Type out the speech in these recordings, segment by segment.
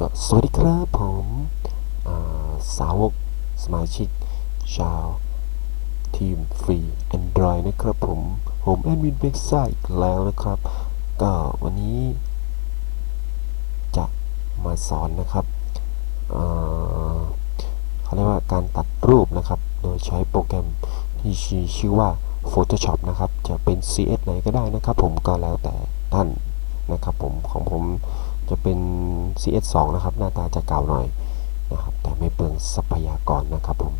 ก็สวัสดีครับผมาสาวกสมาชิก ชาว ทีมฟรี Android นะครับผม ผมแอดมินเบ็กซ่าอีกแล้วนะครับ ก็วันนี้ จะมาสอนนะครับเขาเรียกว่าการตัดรูปนะครับ โดยใช้โปรแกรมที่ชื่อชื่อว่า Photoshop นะครับ จะเป็น CS ไหนก็ได้นะครับผมก็แล้วแต่ท่านนะครับผมของผม จะเป็น CS 2 นะครับ หน้าตาจะเก่าหน่อยนะครับ แต่ไม่เปลืองทรัพยากรนะครับผม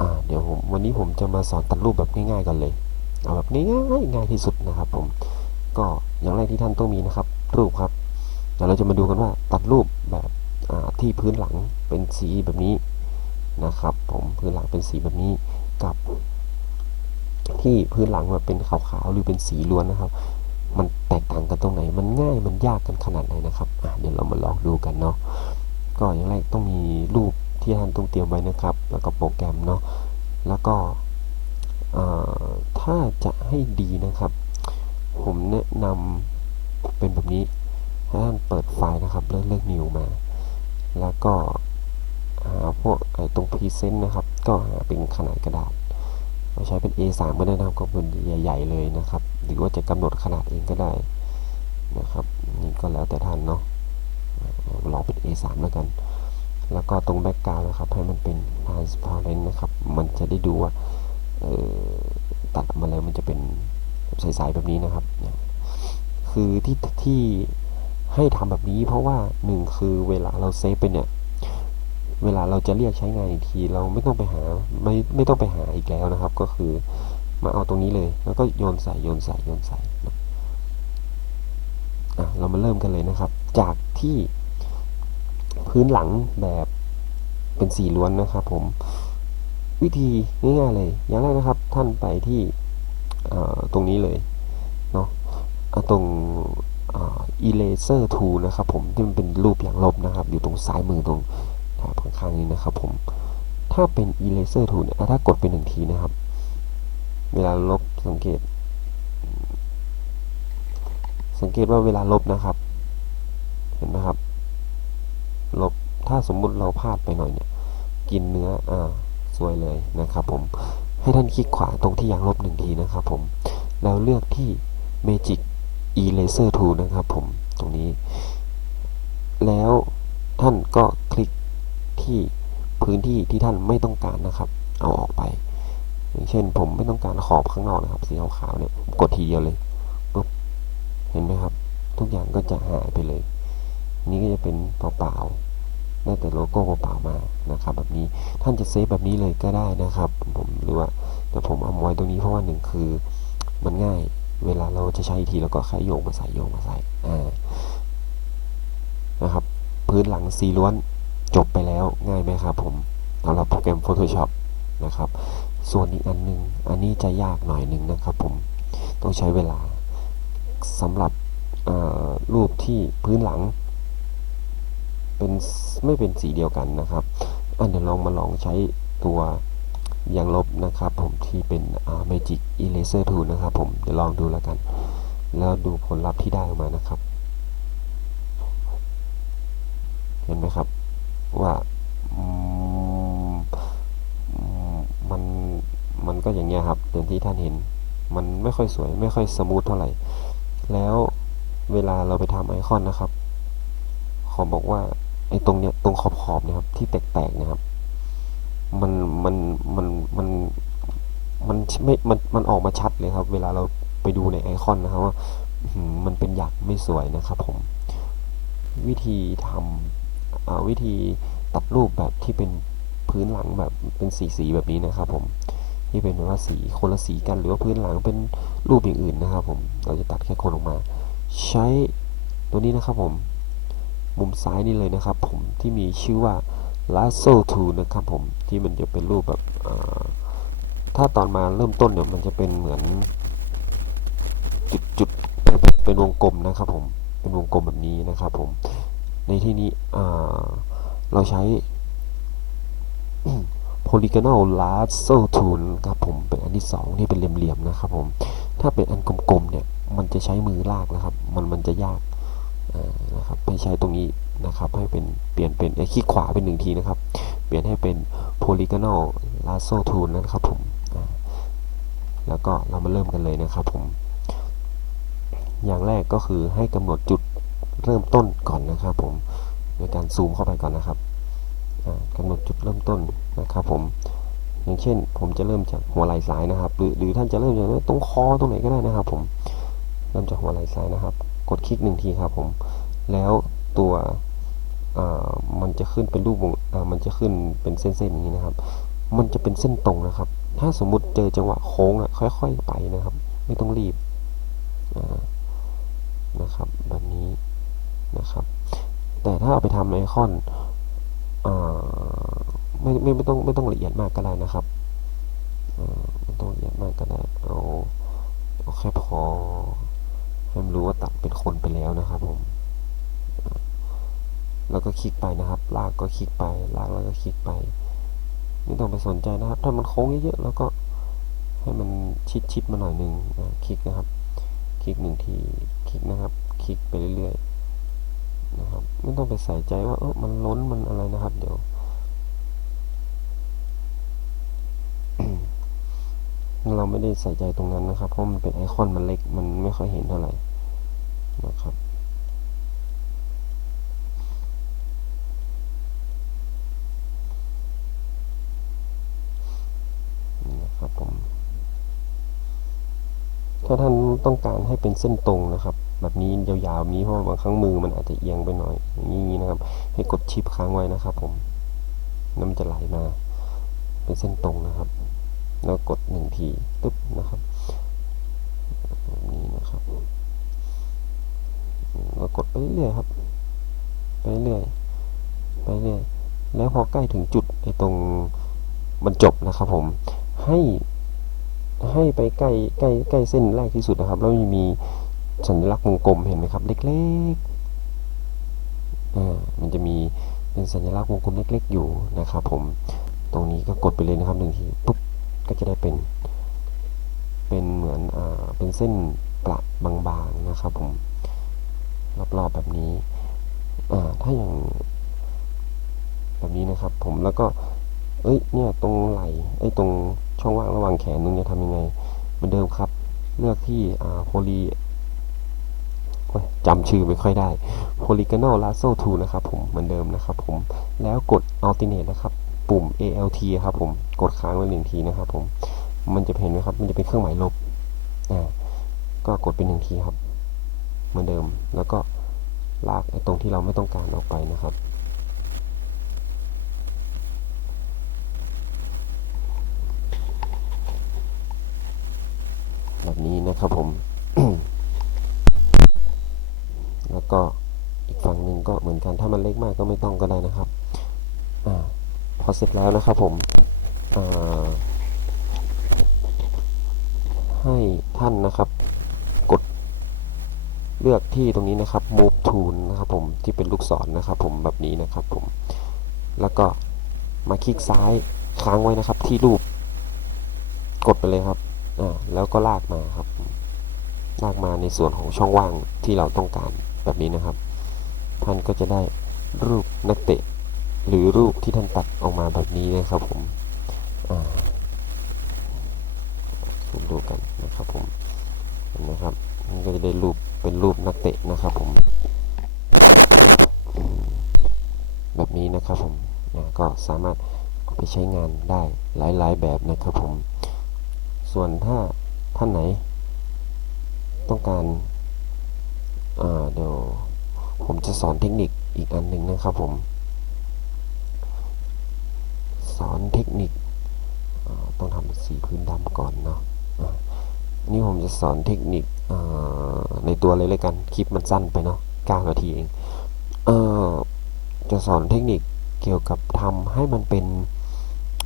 อ่าเดี๋ยวผมวันนี้ผมจะมาสอนตัดรูปแบบง่ายๆกันเลย เอาแบบง่ายง่ายที่สุดนะครับผม ก็อย่างแรกที่ท่านต้องมีนะครับ รูปครับ เดี๋ยวเราจะมาดูกันว่าตัดรูปแบบที่พื้นหลังเป็นสีแบบนี้นะครับ ผมพื้นหลังเป็นสีแบบนี้กับ ที่พื้นหลังแบบเป็นขาวๆหรือเป็นสีล้วนนะครับ มันแตกต่างกันตรงไหน มันง่ายมันยากกันขนาดไหนนะครับเดี๋ยวเรามาลองดูกันเนาะก็อย่างแรกต้องมีรูปที่ท่านต้องเตรียมไว้นะครับ แล้วก็โปรแกรมเนาะแล้วก็ถ้าจะให้ดีนะครับ ผมแนะนำเป็นแบบนี้ให้ท่านเปิดไฟล์นะครับเลือกเลือก new มา แล้วก็หาพวกไอ้ตรง present นะครับ ก็หาเป็นขนาดกระดาษเราใช้เป็น A3 ก็ได้นะครับก็เป็นใหญ่ ๆ เลยนะครับ หรือว่าจะกำหนดขนาดเองก็ได้นะครับนี่ก็แล้วแต่ท่านเนาะลองเป็น A3 แล้วกัน แล้วก็ตรงแบ็กกราวนะครับให้มันเป็น transparent นะครับ มันจะได้ดูว่าตัดมาแล้วมันจะเป็นใสๆแบบนี้นะครับ คือที่ที่ให้ทำแบบนี้เพราะว่าหนึ่งคือเวลาเราเซฟไปเนี่ย เวลาเราจะเรียกใช้งานอีกที เราไม่ต้องไปหาไม่ไม่ต้องไปหาอีกแล้วนะครับ ก็คือ มาเอาตรงนี้เลย แล้วก็โยนใส่โยนใส่โยนใส่นะอะเรามาเริ่มกันเลยนะครับ จากที่พื้นหลังแบบเป็นสีล้วนนะครับผมวิธีง่ายๆเลย อย่างแรกนะครับท่านไปที่ตรงนี้เลยเนาะตรงเอ่อ eraser tool นะครับผมที่มันเป็นรูปอย่างลบนะครับ อยู่ตรงซ้ายมือตรงแถบข้างๆนี้นะครับผมถ้าเป็น eraser tool เนี่ยถ้ากดไปหนึ่งทีนะครับ เวลาลบสังเกต สังเกตว่าเวลาลบนะครับ เห็นไหมครับ ลบถ้าสมมุติเราพลาดไปหน่อยเนี่ย กินเนื้ออ่าสวยเลยนะครับผมให้ท่านคลิกขวาตรงที่อยากลบหนึ่งทีนะครับผมแล้วเลือกที่ magic eraser tool นะครับผมตรงนี้ แล้วท่านก็คลิกที่พื้นที่ที่ท่านไม่ต้องการนะครับ เอาออกไป อย่างเช่นผมไม่ต้องการขอบข้างนอกนะครับ สีขาวๆเนี่ยกดทีเดียวเลยปุ๊บเห็นไหมครับ ทุกอย่างก็จะหายไปเลย นี่ก็จะเป็นเปล่าๆได้แต่โลโก้เปล่าๆมานะครับ แบบนี้ท่านจะเซฟแบบนี้เลยก็ได้นะครับ ผมหรือว่าแต่ผมเอาไว้ตรงนี้เพราะว่าหนึ่งคือมันง่ายเวลาเราจะใช้อีกทีแล้วก็แค่โยงมาใส่โยงมาใส่อ่านะครับพื้นหลังสีล้วนจบไปแล้วง่ายไหมครับผมสำหรับโปรแกรม Photoshop นะครับ ส่วนอีกอันหนึ่งอันนี้จะยากหน่อยหนึ่งนะครับผมต้องใช้เวลาสำหรับรูปที่พื้นหลัง เป็นไม่เป็นสีเดียวกันนะครับอันเดี๋ยวลองมาลองใช้ตัวยางลบนะครับ ผมที่เป็น Magic Eraser Tool นะครับผมเดี๋ยวลองดูแล้วกัน แล้วดูผลลัพธ์ที่ได้ออกมานะครับ เห็นไหมครับว่า มันก็อย่างเงี้ยครับอย่างที่ท่านเห็น มันไม่ค่อยสวยไม่ค่อยสมูทเท่าไหร่ แล้วเวลาเราไปทำไอคอนนะครับ ขอบอกว่าไอ้ตรงเนี้ยตรงขอบขอบเนี่ยครับ ที่แตกๆเนะครับ มันมันมันมันมันไม่มันมันออกมาชัดเลยครับ เวลาเราไปดูในไอคอนนะครับว่ามันเป็นหยักไม่สวยนะครับผม วิธีทำอ่าวิธีตัดรูปแบบที่เป็นพื้นหลังแบบเป็นสีสีๆแบบนี้นะครับผม ที่เป็นแบบว่าสีคนละสีกันหรือว่าพื้นหลังเป็นรูปอย่างอื่นนะครับผมเราจะตัดแค่คนออกมา ใช้ตัวนี้นะครับผมมุมซ้ายนี่เลยนะครับ ผมที่มีชื่อว่า lasso tool นะครับผมที่มันจะเป็นรูปแบบถ้าตอนมาเริ่มต้นเนี่ยมันจะเป็นเหมือนจุดจุดเป็นเป็นวงกลมนะครับผมเป็นวงกลมแบบนี้นะครับผมในที่นี้เราใช้ polygonal lasso tool ครับผมเป็นอันที่สองที่เป็นเหลี่ยมๆนะครับผมถ้าเป็นอันกลมๆเนี่ยมันจะใช้มือลากนะครับ มันมันจะยากนะครับไปใช้ตรงนี้นะครับให้เป็นเปลี่ยนเป็นไอ้คลิกขวาเป็นหนึ่งทีนะครับ เปลี่ยนให้เป็น polygonal lasso tool นะครับผมแล้วก็เรามาเริ่มกันเลยนะครับผม อย่างแรกก็คือให้กำหนดจุดเริ่มต้นก่อนนะครับผมโดยการซูมเข้าไปก่อนนะครับ กำหนดจุดเริ่มต้นนะครับผม อย่างเช่น ผมจะเริ่มจากหัวไหล่ซ้ายนะครับ หรือหรือท่านจะเริ่มจากตรงคอตรงไหนก็ได้นะครับ ผม เริ่มจากหัวไหล่ซ้ายนะครับ กดคลิกหนึ่งทีครับผม แล้วตัวมันจะขึ้นเป็นรูปวงมันจะขึ้นเป็นเส้นๆอย่างนี้นะครับ มันจะเป็นเส้นตรงนะครับ ถ้าสมมุติเจอจังหวะโค้งอะค่อย ๆ ไปนะครับ ไม่ต้องรีบนะครับแบบนี้นะครับ แต่ถ้าเอาไปทำไอคอน ไม่ไม่ไม่ต้องไม่ต้องละเอียดมากก็ได้นะครับไม่ต้องละเอียดมากก็ได้เอาเอาแค่พอให้มันรู้ว่าตัดเป็นคนไปแล้วนะครับผม แล้วก็คลิกไปนะครับ ลากก็คลิกไป ลากแล้วก็คลิกไป ไม่ต้องไปสนใจนะครับ ถ้ามันโค้งเยอะๆแล้วก็ให้มันชิดๆมาหน่อยหนึ่งอ่าคลิกนะครับ คลิกหนึ่งที คลิกนะครับ คลิกไปเรื่อยๆ นะครับไม่ต้องไปใส่ใจว่าเออมันล้นมันอะไรนะครับ เดี๋ยวเราไม่ได้ใส่ใจตรงนั้นนะครับ เพราะมันเป็นไอคอนมันเล็กมันไม่ค่อยเห็นเท่าไหร่นะครับนะครับผมถ้าท่านต้องการให้เป็นเส้นตรงนะครับ แบบนี้ยาวๆนี้เพราะบางครั้งมือมันอาจจะเอียงไปหน่อยอย่างนี้นะครับ ให้กดชิปค้างไว้นะครับ ผมแล้วมันจะไหลมา เป็นเส้นตรงนะครับ แล้วกดหนึ่งทีปึ๊บนะครับแบบนี้นะครับแล้วกดไปเรื่อยครับ ไปเรื่อยไปเรื่อยแล้วพอใกล้ถึงจุดไอ้ตรงบรรจบนะครับ ผมให้ให้ไปใกล้ใกล้ใกล้เส้นแรกที่สุดนะครับ แล้วมี สัญลักษณ์วงกลมเห็นไหมครับเล็กๆอ่ามันจะมีเป็นสัญลักษณ์วงกลมเล็กๆอยู่นะครับผมตรงนี้ก็กดไปเลยนะครับหนึ่งทีปุ๊บก็จะได้เป็น เป็นเหมือนอ่าเป็นเส้นประบางๆนะครับผมรอบๆแบบนี้อ่าถ้าอย่างแบบนี้นะครับผมแล้วก็เอ้ยเนี่ยตรงไหล่ไอ้ยตรงช่องว่างระหว่างแขนตรงนี้ทำยังไงเหมือนเดิมครับ เลือกที่อ่าโพลี จำชื่อไม่ค่อยได้ polygonal lasso tool นะครับผมเหมือนเดิมนะครับผมแล้วกด alternate นะครับปุ่ม alt ครับผมกดค้างไว้หนึ่งทีนะครับผมมันจะเห็นไหมครับ มันจะเป็นเครื่องหมายลบอ่าก็กดเป็นหนึ่งทีครับ เหมือนเดิมแล้วก็ลากไอ้ตรงที่เราไม่ต้องการออกไปนะครับแบบนี้นะครับผม มันถ้ามันเล็กมากก็ไม่ต้องก็ได้นะครับอพอเสร็จแล้วนะครับผมให้ท่านนะครับ กดเลือกที่ตรงนี้นะครับ move tool นะครับผมที่เป็นลูกศรนะครับ ผมแบบนี้นะครับผมแล้วก็มาคลิกซ้ายค้างไว้นะครับ ที่รูป กดไปเลยครับอ่าแล้วก็ลากมาครับ ลากมาในส่วนของช่องว่างที่เราต้องการแบบนี้นะครับ ท่านก็จะได้ รูปนักเตะ หรือรูปที่ท่านตัดออกมาแบบนี้นะครับผมอ่าซูมดูกันนะครับผมเห็นะครับมันก็จะได้รูปเป็นรูปนักเตะนะครับผมแบบนี้นะครับผมนะก็สามารถเอาไปใช้งานได้หลายๆแบบนะครับผม ส่วนถ้าท่านไหน ต้องการเดี๋ยวผมจะสอนเทคนิค อีกอันหนึ่งนะครับผม สอนเทคนิคต้องทำสีพื้นดำก่อนเนาะะนี่ผมจะสอนเทคนิคในตัวเลยเลยกัน คลิปมันสั้นไปเนาะ9นาทีเองเออจะสอนเทคนิคเกี่ยวกับทำให้มันเป็น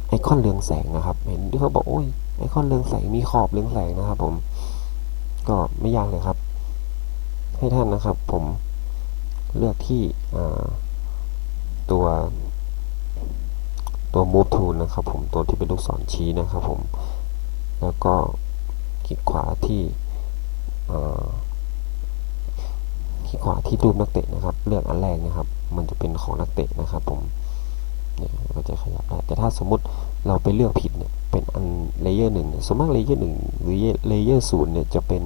ไอคอนเรืองแสงนะครับเห็นที่เขาบอกโอ้ยไอคอนเรืองแสงมีขอบเรืองแสงนะครับผมก็ไม่ยากเลยครับ ให้ท่านนะครับผม เลือกที่ตัวตัว move tool นะครับผมตัวที่เป็นลูกศรชี้นะครับผม แล้วก็คลิกขวาที่คลิกขวาที่รูปนักเตะนะครับ เลือกอันแรกนะครับ มันจะเป็นของนักเตะนะครับผมเนี่ยก็จะขยับได้แต่ถ้าสมมุติเราไปเลือกผิดเนี่ยเป็นอันเลเยอร์หนึ่งส่วนมากเลเยอร์หนึ่งหรือเลเยอร์ศูนย์เนี่ยจะเป็น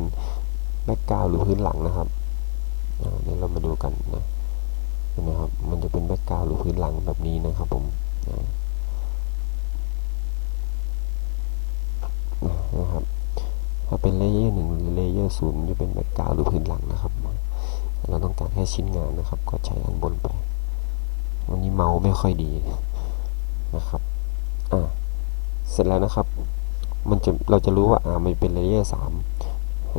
แบ็กกราวหรือพื้นหลังนะครับ เดี๋ยวเรามาดูกันนะเห็นไหมครับ มันจะเป็นแบ็กกราวหรือพื้นหลังแบบนี้นะครับผมนะครับ ถ้าเป็นเลเยอร์หนึ่งหรือเลเยอร์ศูนย์จะเป็นแบ็กกราวหรือพื้นหลังนะครับ เราต้องการแค่ชิ้นงานนะครับ ก็ใช้อันบนไป วันนี้เมาส์ไม่ค่อยดีนะครับอ่าเสร็จแล้วนะครับ มันจะเราจะรู้ว่าอ่ามันเป็นเลเยอร์สาม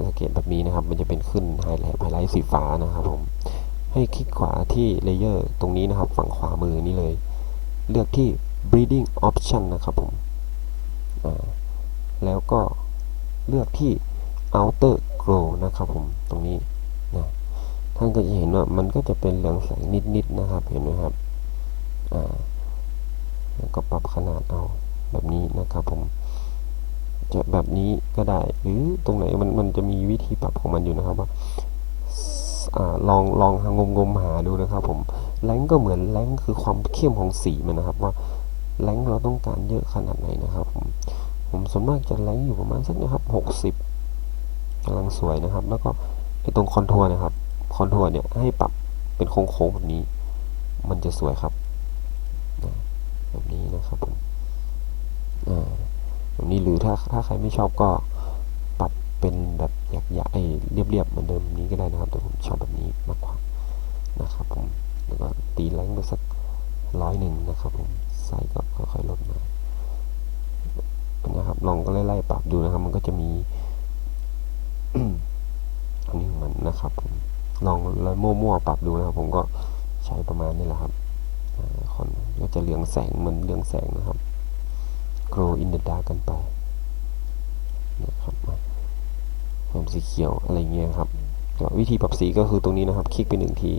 สังเกตแบบนี้นะครับ มันจะเป็นขึ้นไฮไลท์ไฮไลท์สีฟ้านะครับผม ให้คลิกขวาที่เลเยอร์ตรงนี้นะครับ ฝั่งขวามือนี่เลย เลือกที่ breeding option นะครับผม แล้วก็เลือกที่ outer glow นะครับผม ตรงนี้นะท่านก็จะเห็นว่ามันก็จะเป็นเหลืองแสงนิดๆนะครับ เห็นไหมครับ อ่า แล้วก็ปรับขนาดเอาแบบนี้นะครับผม จะแบบนี้ก็ได้ หรือตรงไหนมันมันจะมีวิธีปรับของมันอยู่นะครับว่าลองลองงมงมหาดูนะครับผมแรงก็เหมือนแรงคือความเข้มของสีมันนะครับ ว่าแรงเราต้องการเยอะขนาดไหนนะครับ ผมผมส่วนมากจะแรงอยู่ประมาณสักนะครับหกสิบกำลังสวยนะครับ แล้วก็ไอตรงคอนทัวร์นะครับคอนทัวร์เนี่ยให้ปรับเป็นโค้งๆแบบนี้ มันจะสวยครับ แบบนี้นะครับผมอ่า แบบนี้หรือถ้าถ้าใครไม่ชอบก็ปรับเป็นแบบหยักๆไอ้เรียบๆเหมือนเดิมนี้ก็ได้นะครับแต่ผมชอบแบบนี้มากกว่านะครับผมแล้วก็ตีแรงไปสักร้อยหนึ่งนะครับผมไซส์ก็ค่อยๆลดมานะครับลองก็ไล่ๆปรับดูนะครับ มันก็จะมีอันนี้เหมือนนะครับผมลองแล้วมั่วๆปรับดูนะครับ ผมก็ใช้ประมาณนี้แหละครับอ่าคนก็จะเรืองแสงเหมือนเรืองแสงนะครับ grow in the dark กันไปนะครับผมสีเขียวอะไรเงี้ยครับวิธีปรับสีก็คือตรงนี้นะครับ คลิกไปหนึ่งที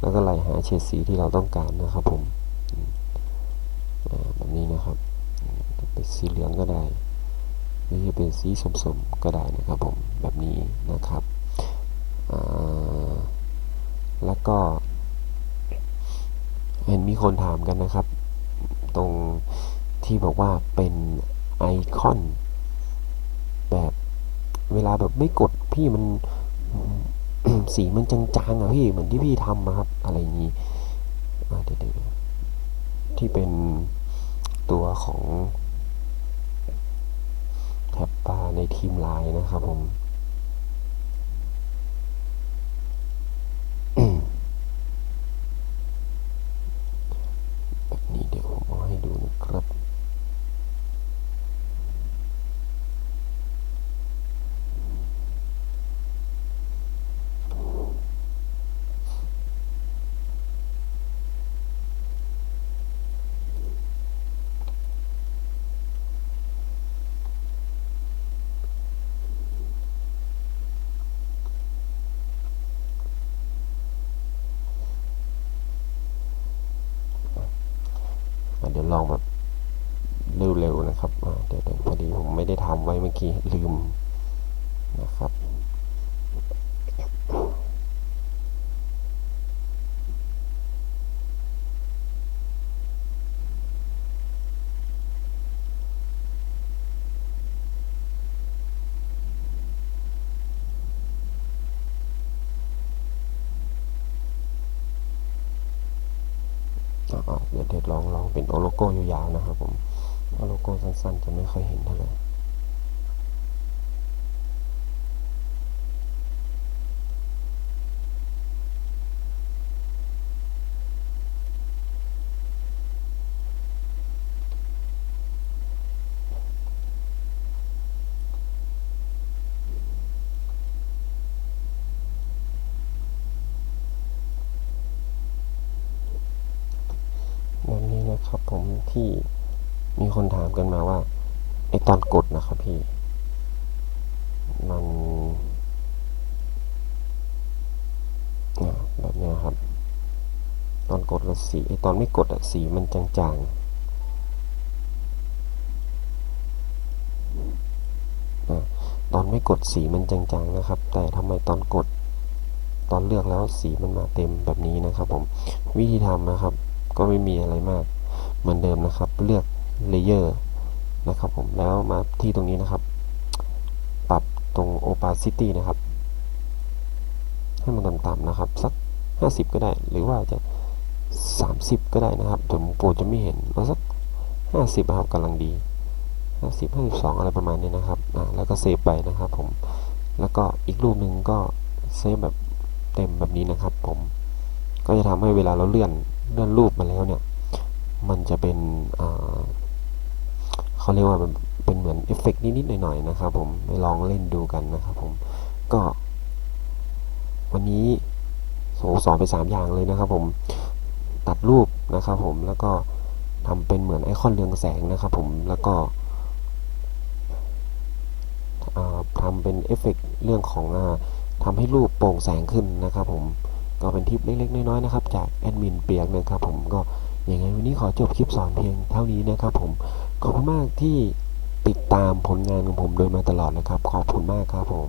แล้วก็ไล่หาเฉดสีที่เราต้องการนะครับผมแบบนี้นะครับเป็นสีเหลืองก็ได้หรือจะเป็นสีสมๆก็ได้นะครับผมแบบนี้นะครับแล้วก็เห็นมีคนถามกันนะครับ ตรง ที่บอกว่าเป็นไอคอน แบบเวลาแบบไม่กดพี่มันสีมันจางๆอะพี่เหมือนที่พี่ทำอะครับ อะไรอย่างนี้เดี๋ยวๆที่เป็นตัวของแท็บปาในทีมไลน์นะครับผม แบบนี้เดี๋ยวผมเอาให้ดูนะครับ อะเดี๋ยวลองแบบเร็วๆนะครับอะเดี๋ยวเดี๋ยวพอดีผมไม่ได้ทำไว้ เมื่ลืมนะครับเดี๋ยวเดี๋ยวลองลองเป็นโอโลโก้ยาวๆนะครับผมโอโลโก้สั้นๆจะไม่ค่อยเห็นเท่าไหร่ ครับผมที่มีคนถามกันมาว่าไอตอนกดนะครับพี่ มันอะแบบนี้ครับ ตอนกดล้วสีไอตอนไม่กดอะสีมันจางๆอะตอนไม่กดสีมันจางๆนะครับ แต่ทำไมตอนกด ตอนเลือกแล้วสีมันมาเต็มแบบนี้นะครับผมวิธีทำนะครับ ก็ไม่มีอะไรมาก เหมือนเดิมนะครับ เลือกเลเยอร์นะครับผมแล้วมาที่ตรงนี้นะครับ ปรับตรง opacity นะครับ ให้มันต่ำๆนะครับ สัก 50 ก็ได้ หรือว่าจะ 30 ก็ได้นะครับผมกลัวจะไม่เห็นเอาสัก 50ครับกำลังดี 50 52 อะไรประมาณนี้นะครับอ่าแล้วก็เซฟไปนะครับผมแล้วก็อีกรูปหนึ่งก็เซฟแบบเต็มแบบนี้นะครับผมก็จะทำให้เวลาเราเลื่อนเลื่อนรูปมาแล้วเนี่ย มันจะเป็นเขาเรียกว่าเป็นเหมือนเอฟเฟกต์นิดๆหน่อยๆนะครับผมไปลองเล่นดูกันนะครับผมก็ วันนี้โสอนไปสามอย่างเลยนะครับผมตัดรูปนะครับผมแล้วก็ทำเป็นเหมือนไอคอนเรืองแสงนะครับผมแล้วก็ทำเป็นเอฟเฟกต์เรื่องของอทำให้รูปโปร่งแสงขึ้นนะครับผมก็เป็นทิปเล็กๆน้อยๆนะครับ จากแอดมินเปียกนะครับผมก็ อย่างไรวันนี้ขอจบคลิปสอนเพียงเท่านี้นะครับผม ขอบคุณมากที่ติดตามผลงานของผมโดยมาตลอดนะครับ ขอบคุณมากครับผม